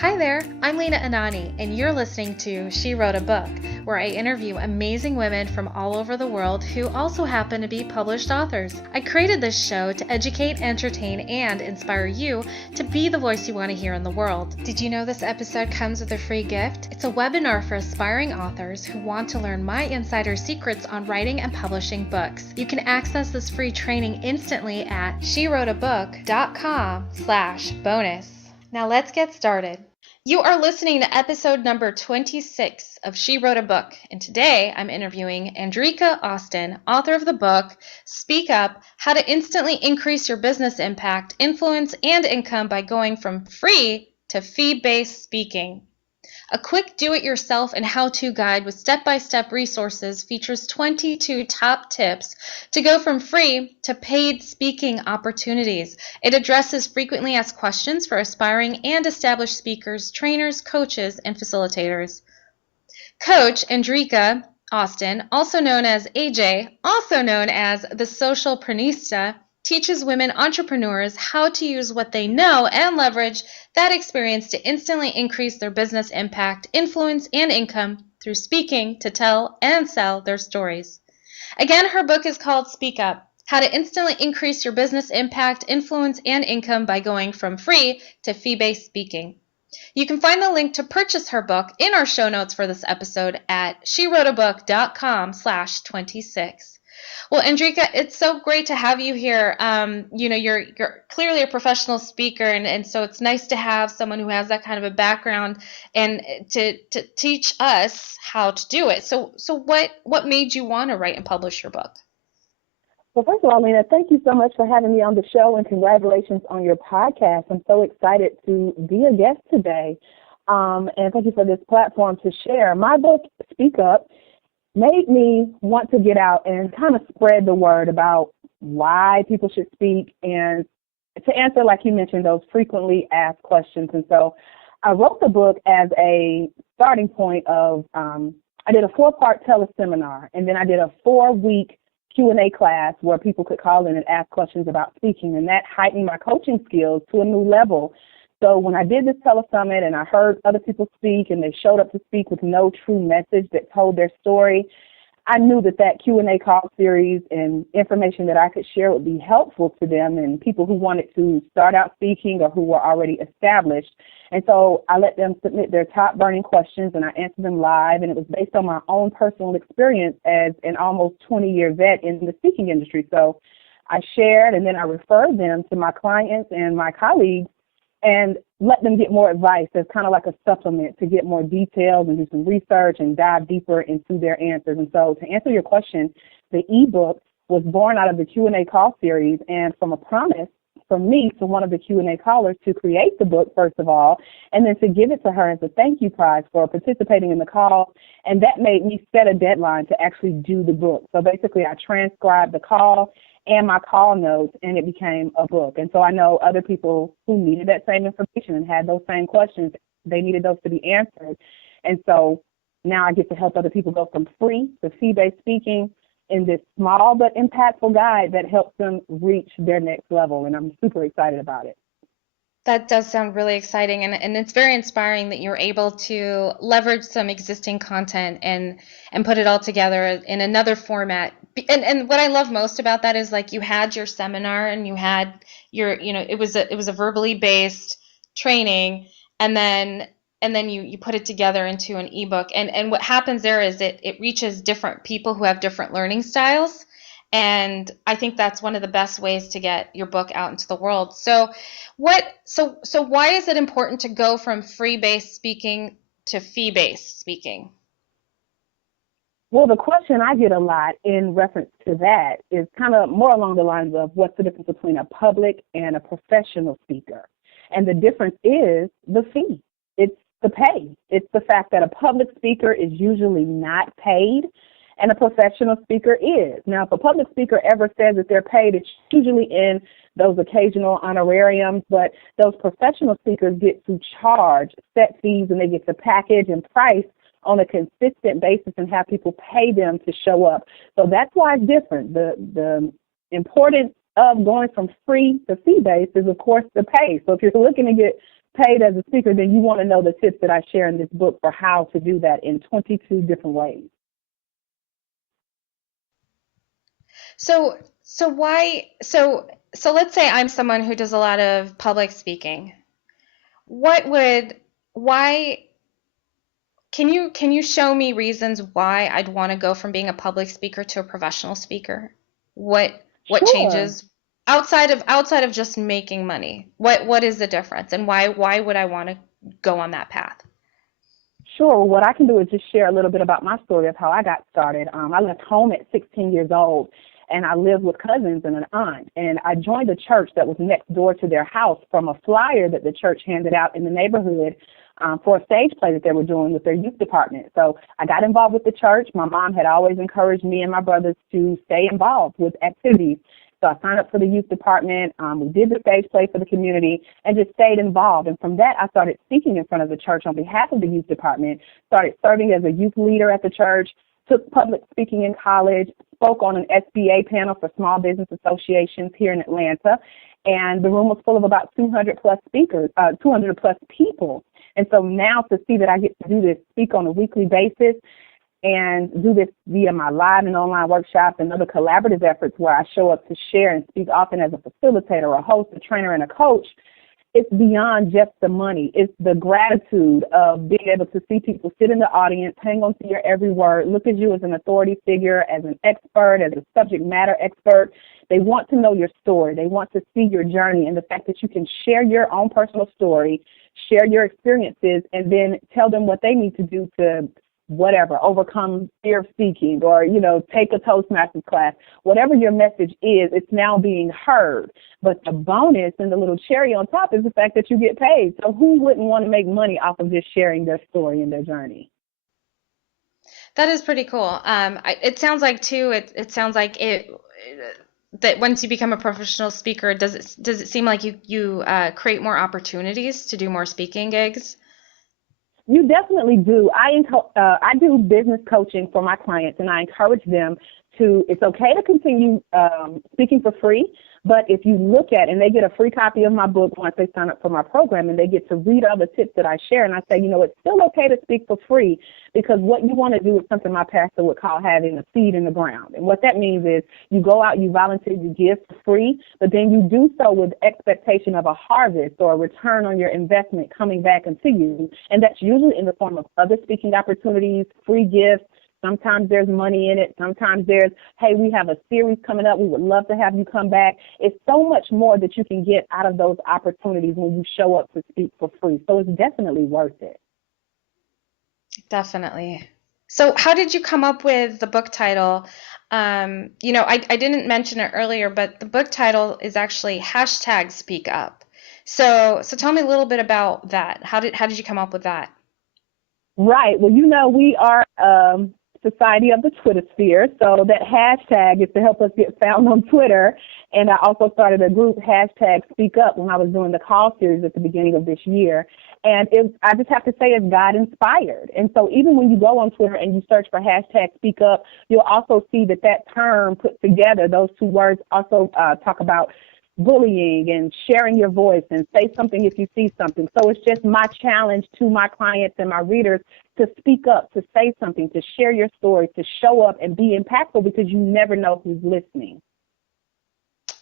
Hi there, I'm Lena Anani, and you're listening to She Wrote a Book, where I interview amazing women from all over the world who also happen to be published authors. I created this show to educate, entertain, and inspire you to be the voice you want to hear in the world. Did you know this episode comes with a free gift? It's a webinar for aspiring authors who want to learn my insider secrets on writing and publishing books. You can access this free training instantly at shewroteabook.com/bonus. Now let's get started. You are listening to episode number 26 of She Wrote a Book, and today I'm interviewing Andrieka Austin, author of the book, Speak Up, How to Instantly Increase Your Business Impact, Influence, and Income by Going from Free to Fee-Based Speaking. A quick do-it-yourself and how-to guide with step-by-step resources features 22 top tips to go from free to paid speaking opportunities. It addresses frequently asked questions for aspiring and established speakers, trainers, coaches, and facilitators. Coach Andrieka Austin, also known as AJ, also known as the Socialprenista, teaches women entrepreneurs how to use what they know and leverage that experience to instantly increase their business impact, influence, and income through speaking to tell and sell their stories. Again, her book is called Speak Up, How to Instantly Increase Your Business Impact, Influence, and Income by Going from Free to Fee-Based Speaking. You can find the link to purchase her book in our show notes for this episode at shewroteabook.com/26. Well, Andrieka, it's so great to have you here. You're clearly a professional speaker, and so it's nice to have someone who has that kind of a background and to teach us how to do it. So what made you want to write and publish your book? Well, first of all, Lena, thank you so much for having me on the show, and congratulations on your podcast. I'm so excited to be a guest today, and thank you for this platform to share. My book, Speak Up, made me want to get out and kind of spread the word about why people should speak and to answer, like you mentioned, those frequently asked questions. And so I wrote the book as a starting point of, I did a 4-part teleseminar, and then I did a 4-week Q&A class where people could call in and ask questions about speaking, and that heightened my coaching skills to a new level. So when I did this telesummit and I heard other people speak and they showed up to speak with no true message that told their story, I knew that Q&A call series and information that I could share would be helpful to them and people who wanted to start out speaking or who were already established. And so I let them submit their top burning questions and I answered them live, and it was based on my own personal experience as an almost 20-year vet in the speaking industry. So I shared and then I referred them to my clients and my colleagues and let them get more advice as kind of like a supplement to get more details and do some research and dive deeper into their answers. And so to answer your question, the ebook was born out of the Q&A call series and from a promise from me to one of the Q&A callers to create the book, first of all, and then to give it to her as a thank you prize for participating in the call. And that made me set a deadline to actually do the book. So basically I transcribed the call and my call notes, and it became a book. And so I know other people who needed that same information and had those same questions, they needed those to be answered. And so now I get to help other people go from free to fee-based speaking in this small but impactful guide that helps them reach their next level. And I'm super excited about it. That does sound really exciting, and it's very inspiring that you're able to leverage some existing content and put it all together in another format. And what I love most about that is, like, you had your seminar and you had your, it was a verbally based training, and then you put it together into an ebook. And what happens there is it reaches different people who have different learning styles. And I think that's one of the best ways to get your book out into the world. So why is it important to go from free-based speaking to fee-based speaking? Well, the question I get a lot in reference to that is kind of more along the lines of what's the difference between a public and a professional speaker. And the difference is the fee. It's the pay. It's the fact that a public speaker is usually not paid and a professional speaker is. Now, if a public speaker ever says that they're paid, it's usually in those occasional honorariums, but those professional speakers get to charge set fees, and they get to package and price on a consistent basis and have people pay them to show up. So that's why it's different. The importance of going from free to fee-based is, of course, the pay. So if you're looking to get paid as a speaker, then you want to know the tips that I share in this book for how to do that in 22 different ways. So let's say I'm someone who does a lot of public speaking. Why can you show me reasons why I'd want to go from being a public speaker to a professional speaker? What Sure. changes outside of just making money? What is the difference, and why would I want to go on that path? Sure. What I can do is just share a little bit about my story of how I got started. I left home at 16 years old, and I lived with cousins and an aunt. And I joined a church that was next door to their house from a flyer that the church handed out in the neighborhood for a stage play that they were doing with their youth department. So I got involved with the church. My mom had always encouraged me and my brothers to stay involved with activities. So I signed up for the youth department. We did the stage play for the community and just stayed involved. And from that, I started speaking in front of the church on behalf of the youth department, started serving as a youth leader at the church, took public speaking in college, spoke on an SBA panel for small business associations here in Atlanta. And the room was full of about 200 plus speakers, 200 plus people. And so now to see that I get to do this, speak on a weekly basis, and do this via my live and online workshops and other collaborative efforts where I show up to share and speak often as a facilitator, a host, a trainer, and a coach, it's beyond just the money. It's the gratitude of being able to see people sit in the audience, hang on to your every word, look at you as an authority figure, as an expert, as a subject matter expert. They want to know your story. They want to see your journey and the fact that you can share your own personal story, share your experiences, and then tell them what they need to do to whatever, overcome fear of speaking or, take a Toastmasters class. Whatever your message is, it's now being heard. But the bonus and the little cherry on top is the fact that you get paid. So who wouldn't want to make money off of just sharing their story and their journey? That is pretty cool. It sounds like too. It sounds like that once you become a professional speaker, does it seem like you create more opportunities to do more speaking gigs? You definitely do. I do business coaching for my clients, and I encourage them to, it's okay to continue speaking for free, but if you look at, and they get a free copy of my book once they sign up for my program, and they get to read all the tips that I share, and I say, it's still okay to speak for free, because what you want to do is something my pastor would call having a seed in the ground. And what that means is you go out, you volunteer, you give for free, but then you do so with expectation of a harvest or a return on your investment coming back into you. And that's usually in the form of other speaking opportunities, free gifts. Sometimes there's money in it. Sometimes there's, hey, we have a series coming up. We would love to have you come back. It's so much more that you can get out of those opportunities when you show up to speak for free. So it's definitely worth it. Definitely. So how did you come up with the book title? I didn't mention it earlier, but the book title is actually #SpeakUp. So tell me a little bit about that. How did you come up with that? Right. Well, we are society of the Twitter sphere, so that hashtag is to help us get found on Twitter. And I also started a group, #SpeakUp, when I was doing the call series at the beginning of this year. And I just have to say it's God inspired. And so even when you go on Twitter and you search for #SpeakUp, you'll also see that term put together, those two words also talk about bullying and sharing your voice and say something if you see something. So it's just my challenge to my clients and my readers to speak up, to say something, to share your story, to show up and be impactful, because you never know who's listening.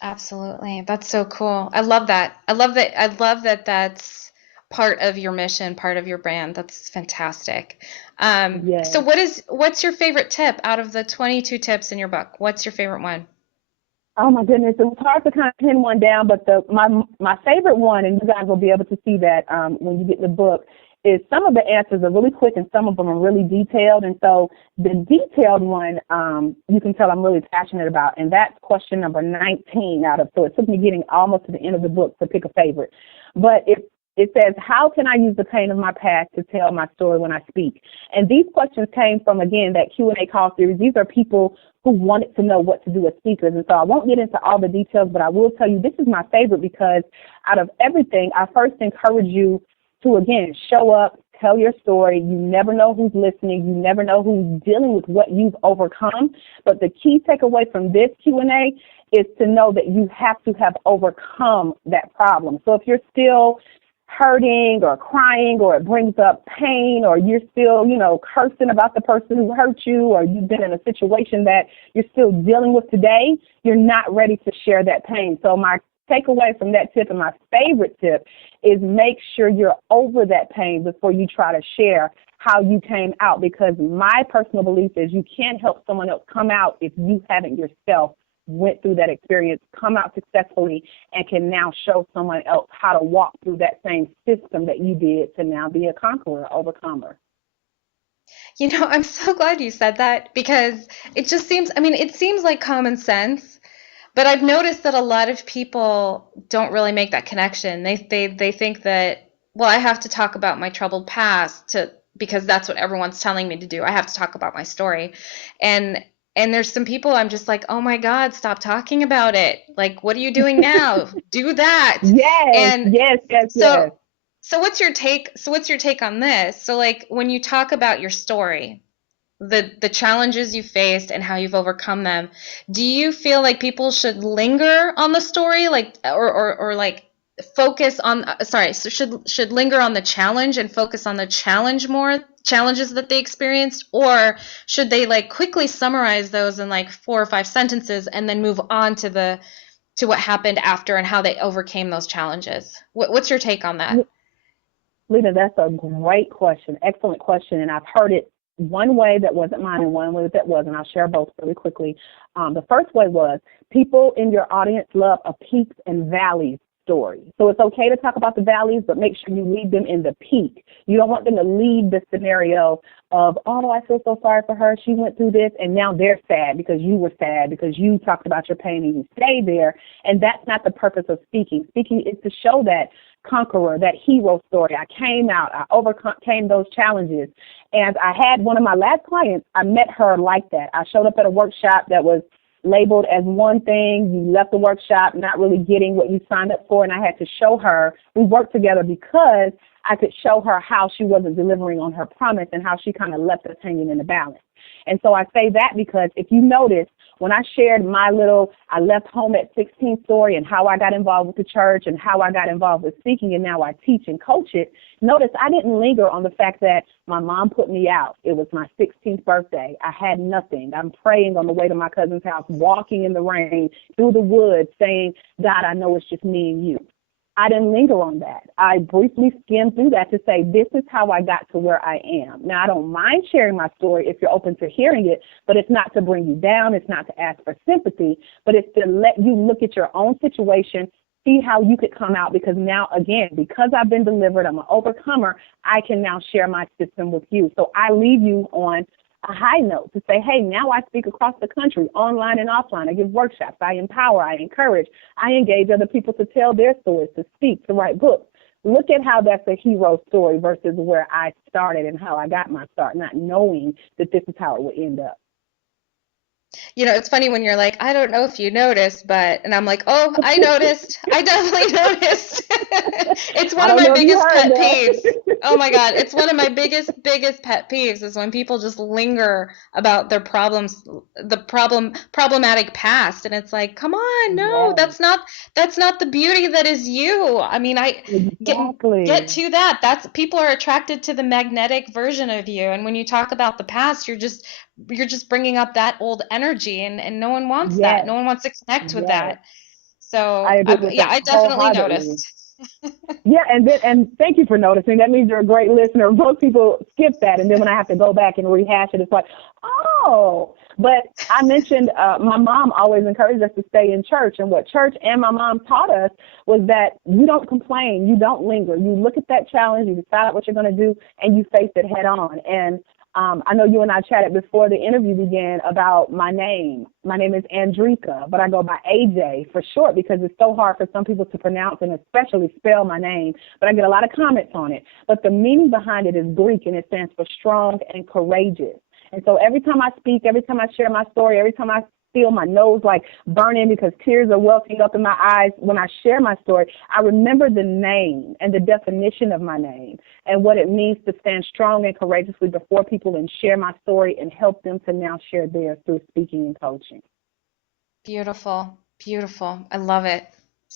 Absolutely. That's so cool. I love that. I love that that's part of your mission, part of your brand. That's fantastic. Yes. So what's your favorite tip out of the 22 tips in your book? What's your favorite one? Oh my goodness, it was hard to kind of pin one down, but my favorite one, and you guys will be able to see that when you get the book, is some of the answers are really quick and some of them are really detailed. And so the detailed one, you can tell I'm really passionate about, and that's question number 19 so it took me getting almost to the end of the book to pick a favorite. But it says, how can I use the pain of my past to tell my story when I speak? And these questions came from, again, that Q&A call series. These are people who wanted to know what to do as speakers. And so I won't get into all the details, but I will tell you this is my favorite, because out of everything, I first encourage you to, again, show up, tell your story. You never know who's listening. You never know who's dealing with what you've overcome. But the key takeaway from this Q&A is to know that you have to have overcome that problem. So if you're still hurting or crying, or it brings up pain, or you're still, cursing about the person who hurt you, or you've been in a situation that you're still dealing with today, you're not ready to share that pain. So my takeaway from that tip, and my favorite tip, is make sure you're over that pain before you try to share how you came out, because my personal belief is you can't help someone else come out if you haven't yourself went through that experience, come out successfully, and can now show someone else how to walk through that same system that you did to now be a conqueror, overcomer. I'm so glad you said that, because it just seems, it seems like common sense, but I've noticed that a lot of people don't really make that connection. They think that, well, I have to talk about my troubled past because that's what everyone's telling me to do. I have to talk about my story. And there's some people I'm just like, oh my God, stop talking about it. Like, what are you doing now? Do that. Yes, And yes, yes, yes. so what's your take? So what's your take on this? So like when you talk about your story, the challenges you faced and how you've overcome them, do you feel like people should linger on the story, like or like focus on so should linger on the challenge and focus on the challenges that they experienced, or should they like quickly summarize those in like 4 or 5 sentences and then move on to what happened after and how they overcame those challenges? What's your take on that? Lena, that's a great question, excellent question, and I've heard it one way that wasn't mine and one way that was, and I'll share both really quickly. The first way was, people in your audience love a peaks and valleys story. So it's okay to talk about the valleys, but make sure you lead them in the peak. You don't want them to lead the scenario of, oh, I feel so sorry for her, she went through this, and now they're sad because you were sad, because you talked about your pain and you stayed there. And that's not the purpose of speaking. Speaking is to show that conqueror, that hero story. I came out, I overcame those challenges. And I had one of my last clients, I met her like that. I showed up at a workshop that was labeled as one thing. You left the workshop not really getting what you signed up for, and I had to show her. We worked together because I could show her how she wasn't delivering on her promise and how she kind of left us hanging in the balance. And so I say that because if you notice, when I shared my I left home at 16 story and how I got involved with the church and how I got involved with speaking and now I teach and coach it, notice I didn't linger on the fact that my mom put me out. It was my 16th birthday. I had nothing. I'm praying on the way to my cousin's house, walking in the rain through the woods saying, God, I know it's just me and you. I didn't linger on that. I briefly skimmed through that to say, this is how I got to where I am. Now, I don't mind sharing my story if you're open to hearing it, but it's not to bring you down. It's not to ask for sympathy, but it's to let you look at your own situation, see how you could come out, because now, again, because I've been delivered, I'm an overcomer, I can now share my system with you. So I leave you on a high note to say, hey, now I speak across the country, online and offline. I give workshops. I empower. I encourage. I engage other people to tell their stories, to speak, to write books. Look at how that's a hero story versus where I started and how I got my start, not knowing that this is how it would end up. It's funny when you're like, I don't know if you noticed, and I'm like, oh, I noticed. I definitely noticed. It's one of my biggest pet peeves. Oh my God. It's one of my biggest pet peeves is when people just linger about their problems, problematic past. And it's like, come on, no, yes. that's not the beauty that is you. I mean, exactly. get to that. People are attracted to the magnetic version of you. And when you talk about the past, you're just bringing up that old energy, and no one wants that. No one wants to connect with that. So I definitely noticed. Yeah, and thank you for noticing. That means you're a great listener. Most people skip that, and then when I have to go back and rehash it, it's like, oh. But I mentioned my mom always encouraged us to stay in church, and what church and my mom taught us was that you don't complain, you don't linger. You look at that challenge, you decide what you're going to do, and you face it head on. And I know you and I chatted before the interview began about my name. My name is Andrieka, but I go by AJ for short because it's so hard for some people to pronounce and especially spell my name. But I get a lot of comments on it. But the meaning behind it is Greek, and it stands for strong and courageous. And so every time I speak, every time I share my story, every time I feel my nose like burning because tears are welling up in my eyes when I share my story, I remember the name and the definition of my name and what it means to stand strong and courageously before people and share my story and help them to now share theirs through speaking and coaching. Beautiful. Beautiful. I love it.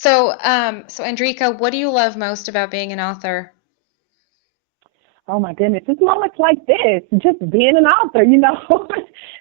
So Andrieka, what do you love most about being an author? Oh my goodness, it's moments like this, just being an author,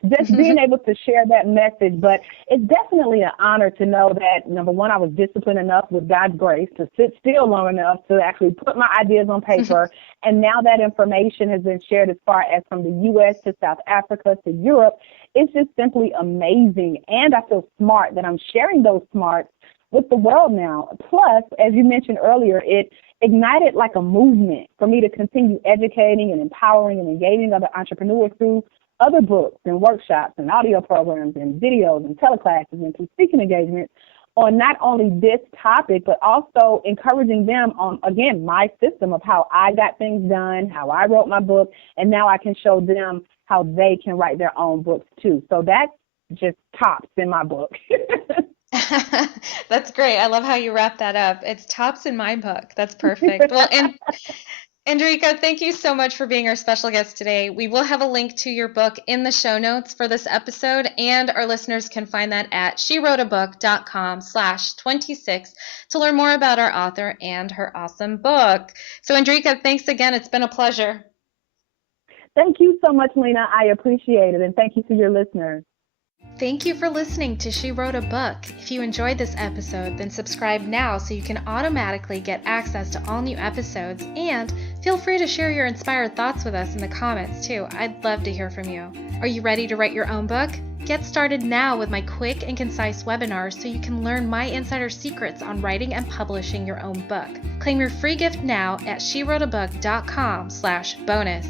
just being able to share that message. But it's definitely an honor to know that, number one, I was disciplined enough with God's grace to sit still long enough to actually put my ideas on paper. And now that information has been shared as far as from the U.S. to South Africa to Europe. It's just simply amazing. And I feel smart that I'm sharing those smarts with the world now. Plus, as you mentioned earlier, it ignited like a movement for me to continue educating and empowering and engaging other entrepreneurs through other books and workshops and audio programs and videos and teleclasses and through speaking engagements on not only this topic, but also encouraging them on, again, my system of how I got things done, how I wrote my book, and now I can show them how they can write their own books too. So that just tops in my book. That's great. I love how you wrap that up. It's tops in my book. That's perfect. Well, and Andrieka, thank you so much for being our special guest today. We will have a link to your book in the show notes for this episode, and our listeners can find that at shewroteabook.com/26 to learn more about our author and her awesome book. So Andrieka, thanks again. It's been a pleasure. Thank you so much, Lena. I appreciate it, and thank you to your listeners. Thank you for listening to She Wrote a Book. If you enjoyed this episode, then subscribe now so you can automatically get access to all new episodes, and feel free to share your inspired thoughts with us in the comments too. I'd love to hear from you. Are you ready to write your own book? Get started now with my quick and concise webinars so you can learn my insider secrets on writing and publishing your own book. Claim your free gift now at shewroteabook.com/bonus.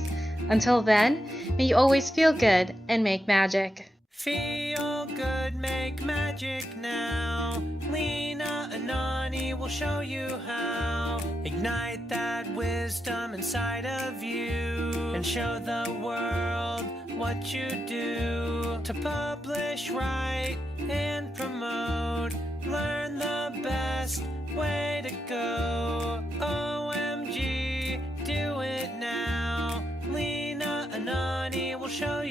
Until then, may you always feel good and make magic. Feel good, make magic now. Lena and Nani will show you how. Ignite that wisdom inside of you and show the world what you do. To publish, write, and promote. Learn the best way to go. OMG, do it now. Lena and Nani will show you